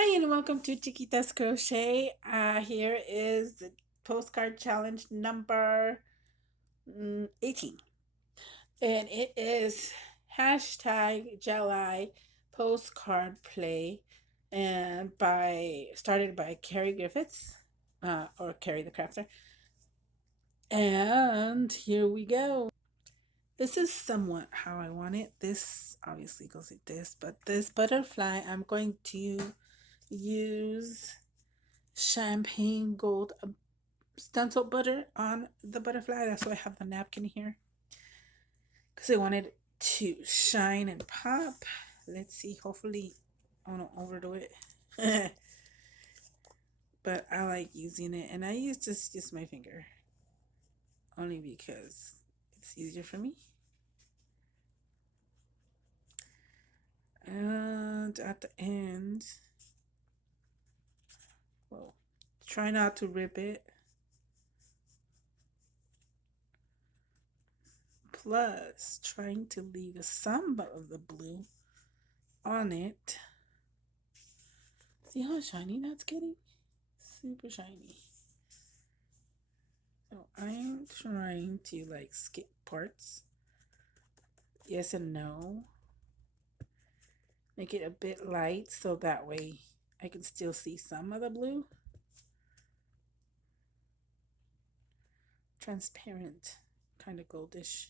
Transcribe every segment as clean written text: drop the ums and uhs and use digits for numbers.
Hi and welcome to Chiquitas Crochet. Here is the postcard challenge number 18. And it is hashtag July postcard play and started by Carrie Griffiths or Carrie the Crafter. And here we go. This is somewhat how I want it. This obviously goes like this, but this butterfly I'm going to use champagne gold stencil butter on the butterfly. That's why I have the napkin here because I wanted to shine and pop. Let's see. Hopefully, I won't overdo it. But I like using it, and I use my finger only because it's easier for me. And at the end, well, try not to rip it. Plus, trying to leave some of the blue on it. See how shiny that's getting? Super shiny. So I'm trying to like skip parts. Yes and no. Make it a bit light so that way I can still see some of the blue. Transparent, kind of goldish.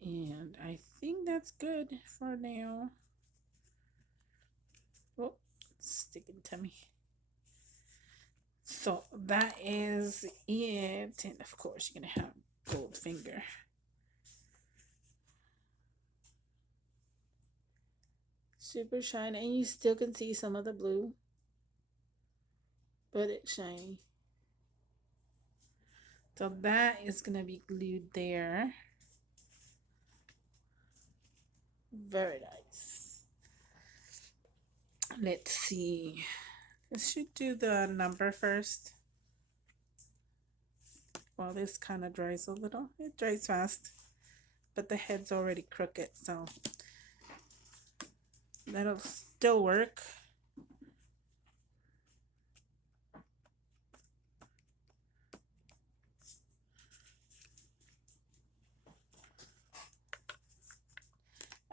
And I think that's good for now. Oh, it's sticking to me. So that is it. And of course, you're going to have gold finger. Super shiny. And you still can see some of the blue, but it's shiny. So that is going to be glued there. Very nice. Let's see. I should do the number first. Well, this kind of dries a little. It dries fast, but the head's already crooked, so that'll still work.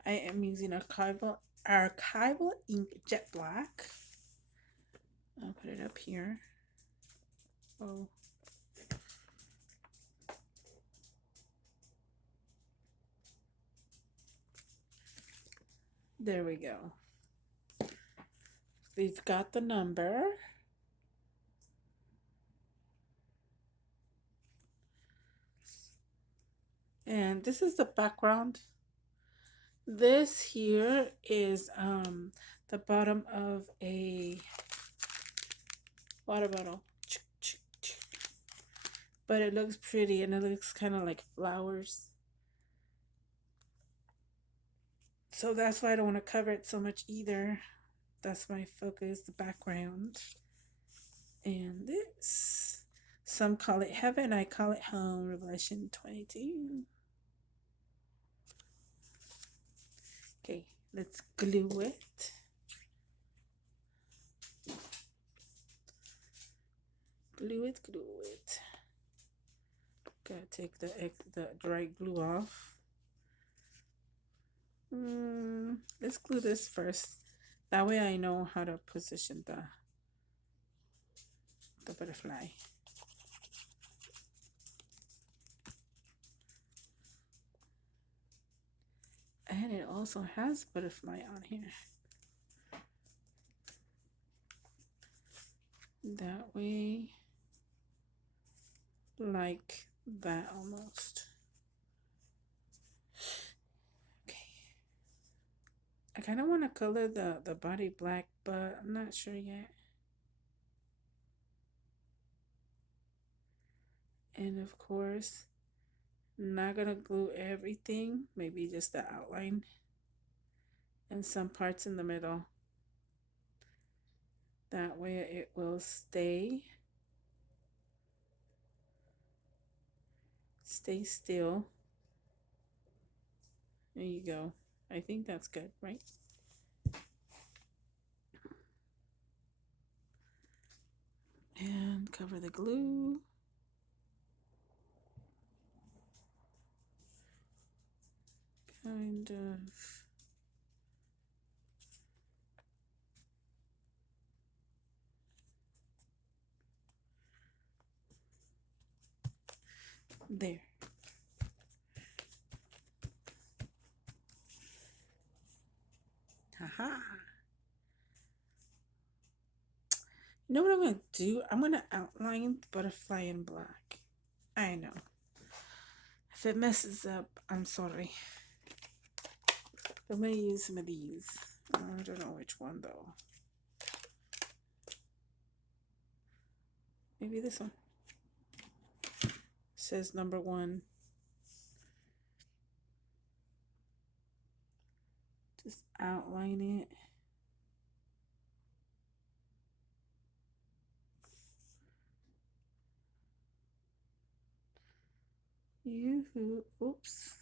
I am using archival ink jet black. I'll put it up here. Oh. There we go. We've got the number. And this is the background. This here is the bottom of a water bottle. But it looks pretty and it looks kind of like flowers. So that's why I don't want to cover it so much either. That's my focus, the background. And this, some call it heaven, I call it home, Revelation 22. Okay, let's glue it. Glue it, glue it. Gotta take the dry glue off. Let's glue this first. That way I know how to position the butterfly. And it also has butterfly on here. That way, like that almost. Okay. I kind of want to color the body black, but I'm not sure yet. And of course, not gonna glue everything, maybe just the outline and some parts in the middle. That way it will stay still. There you go. I think that's good, right? And cover the glue. Kind of. There. Haha. You know what I'm gonna do? I'm gonna outline the butterfly in black. I know. If it messes up, I'm sorry. I'm gonna use some of these. I don't know which one though. Maybe this one. It says number 1. Just outline it. Yoo-hoo. Oops.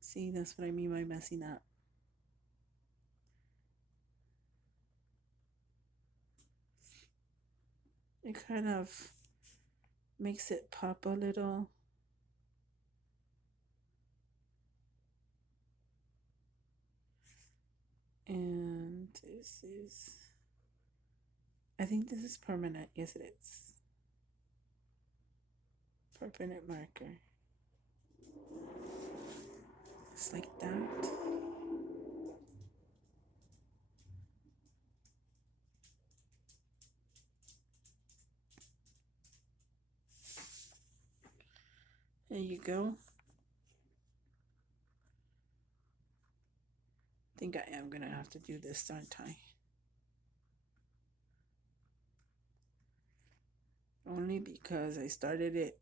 See, that's what I mean by messing up. It kind of makes it pop a little. And this is, I think this is permanent. Yes, it is. Permanent marker. Just like that. There you go. I think I am gonna have to do this, aren't I? Only because I started it.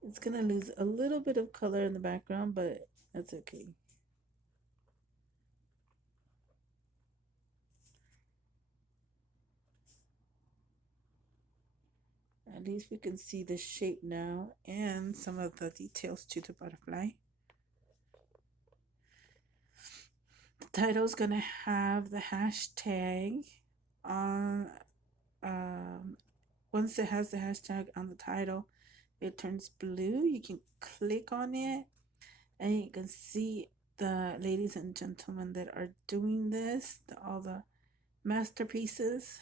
It's gonna lose a little bit of color in the background, but that's okay. At least we can see the shape now and some of the details to the butterfly. The title's gonna have the hashtag on. Once it has the hashtag on the title, it turns blue. You can click on it and you can see the ladies and gentlemen that are doing this, all the masterpieces.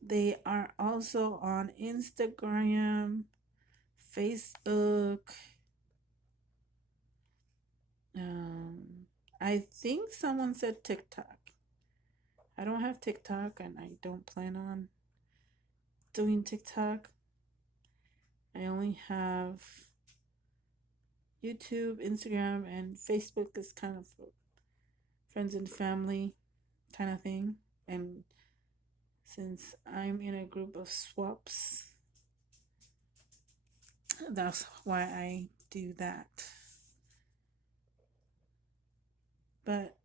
They are also on Instagram, Facebook. I think someone said TikTok. I don't have TikTok and I don't plan on doing TikTok. I only have YouTube, Instagram, and Facebook is kind of friends and family kind of thing. And since I'm in a group of swaps, that's why I do that. But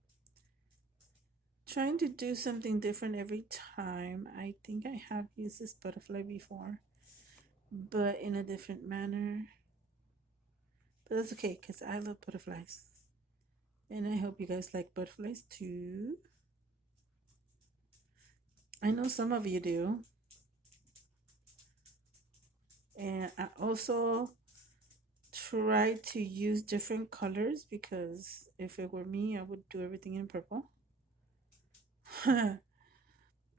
trying to do something different every time. I think I have used this butterfly before, but in a different manner. But that's okay because I love butterflies. And I hope you guys like butterflies too. I know some of you do. And I also try to use different colors because if it were me, I would do everything in purple.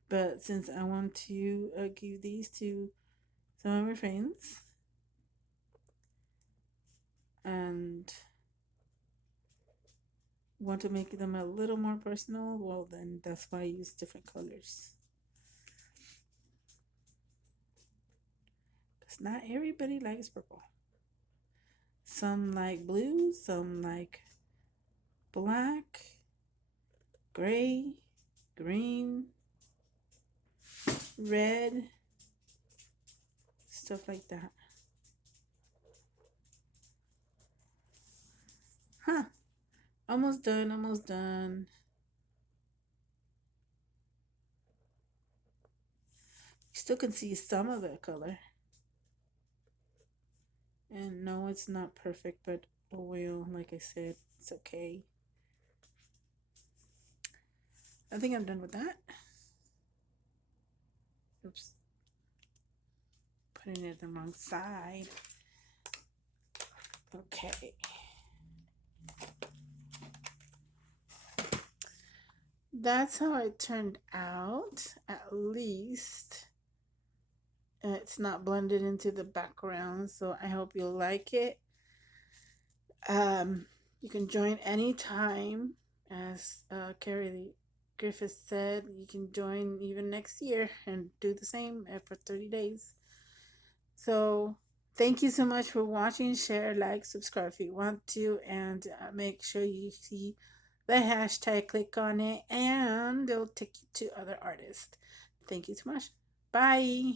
But since I want to give these to some of my friends and want to make them a little more personal, well, then that's why I use different colors. Because not everybody likes purple. Some like blue, some like black, gray, green, red, stuff like that. Huh. Almost done, almost done. You still can see some of the color. And no, it's not perfect, but oil. Like I said, it's okay. I think I'm done with that. Oops, putting it the wrong side. Okay. That's how it turned out, at least. It's not blended into the background, so I hope you'll like it. You can join anytime, as Carrie Griffith said. You can join even next year and do the same for 30 days. So, thank you so much for watching. Share, like, subscribe if you want to, and make sure you see the hashtag, click on it, and it'll take you to other artists. Thank you so much. Bye.